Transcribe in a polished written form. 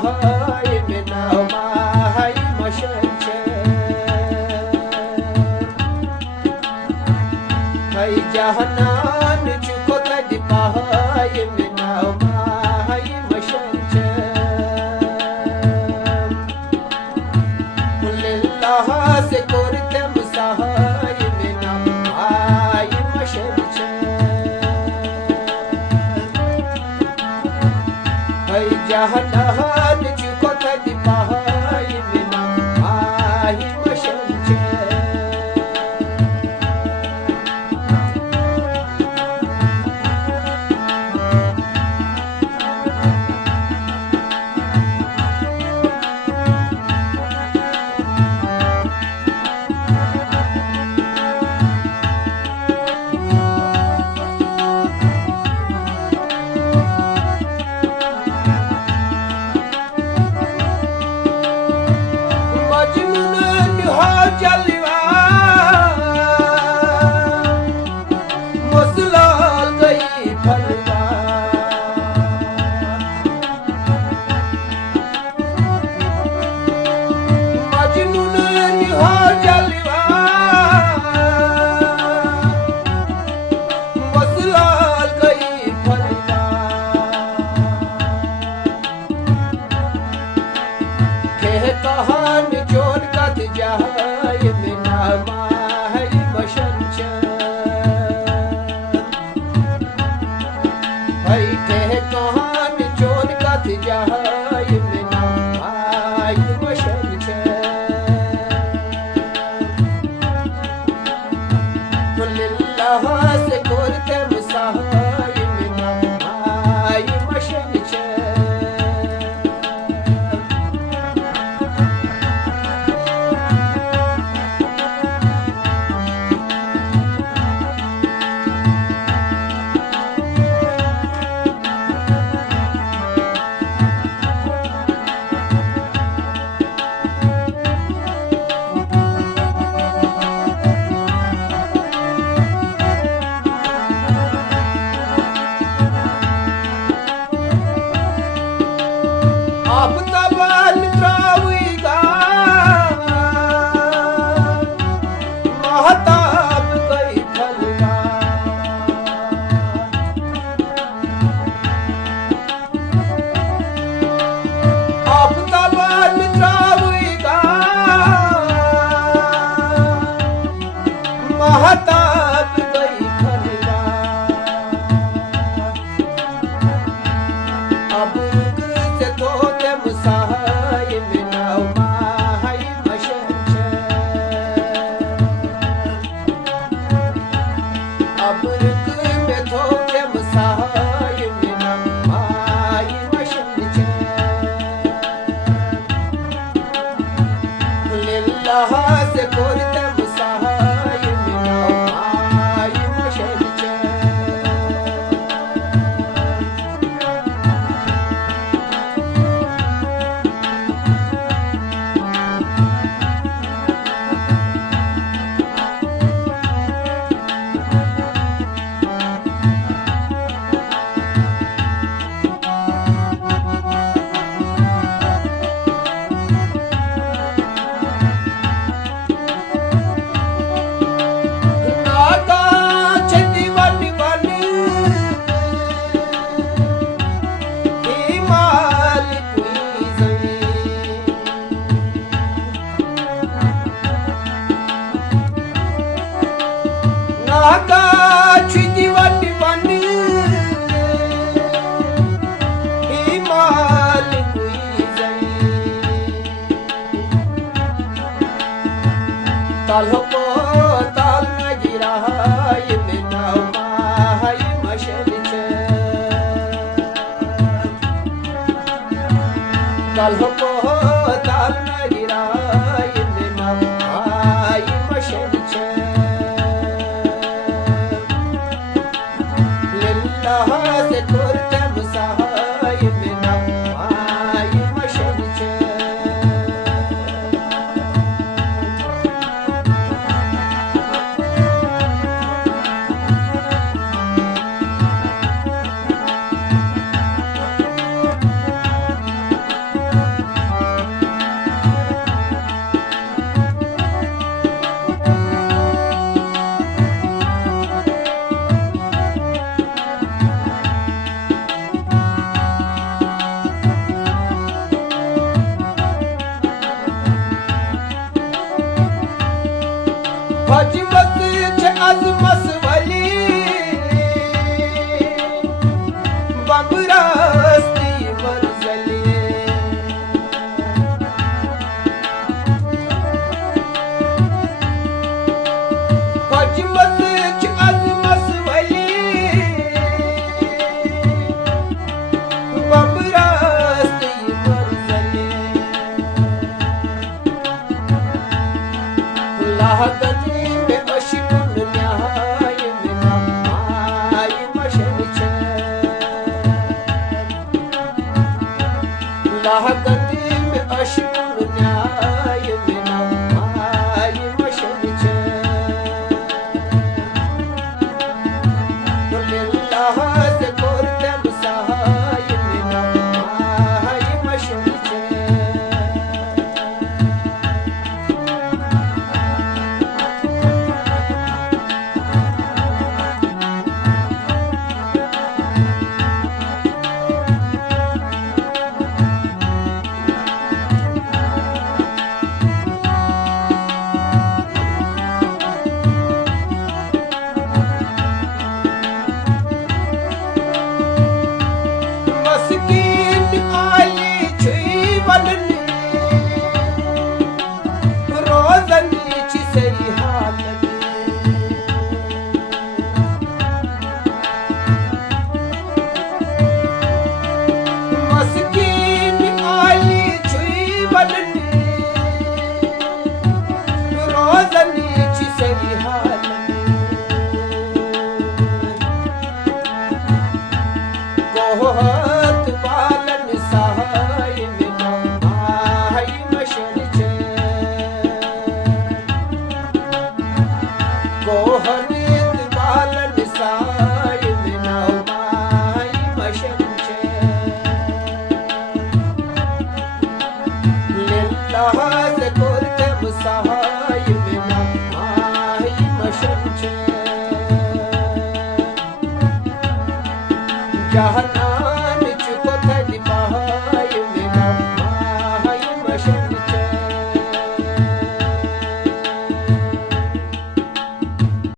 pahay minamahay masyanche hay jahanan chukota di pahay minamahay masyanche lillah se korte musahay minamahay masyanche hay jahanan chukota di pahay minamahay masyanche बबरास्ती मरजले हजमत च अजमस वली बबरास्ती मरजले लाहगनी में अशिकुन न्याय मिना my मशन छे लाहगनी में अशिकुन न्याय मिना my मशन छे लिल्लाह से कोरते मसाय मिना my मशन छे मस्कीन आली छुई बननी रोज़नी ची सही हालनी मस्कीन आली छुई बननी रोज़नी ची सही हालनी कोहत बालन सहाय मिना माय मशन छे कोहनीत बालन सहाय मिना माय मशन छे लिल्लाह से कोरते सहाय मिना माय मशन छे जहन्नम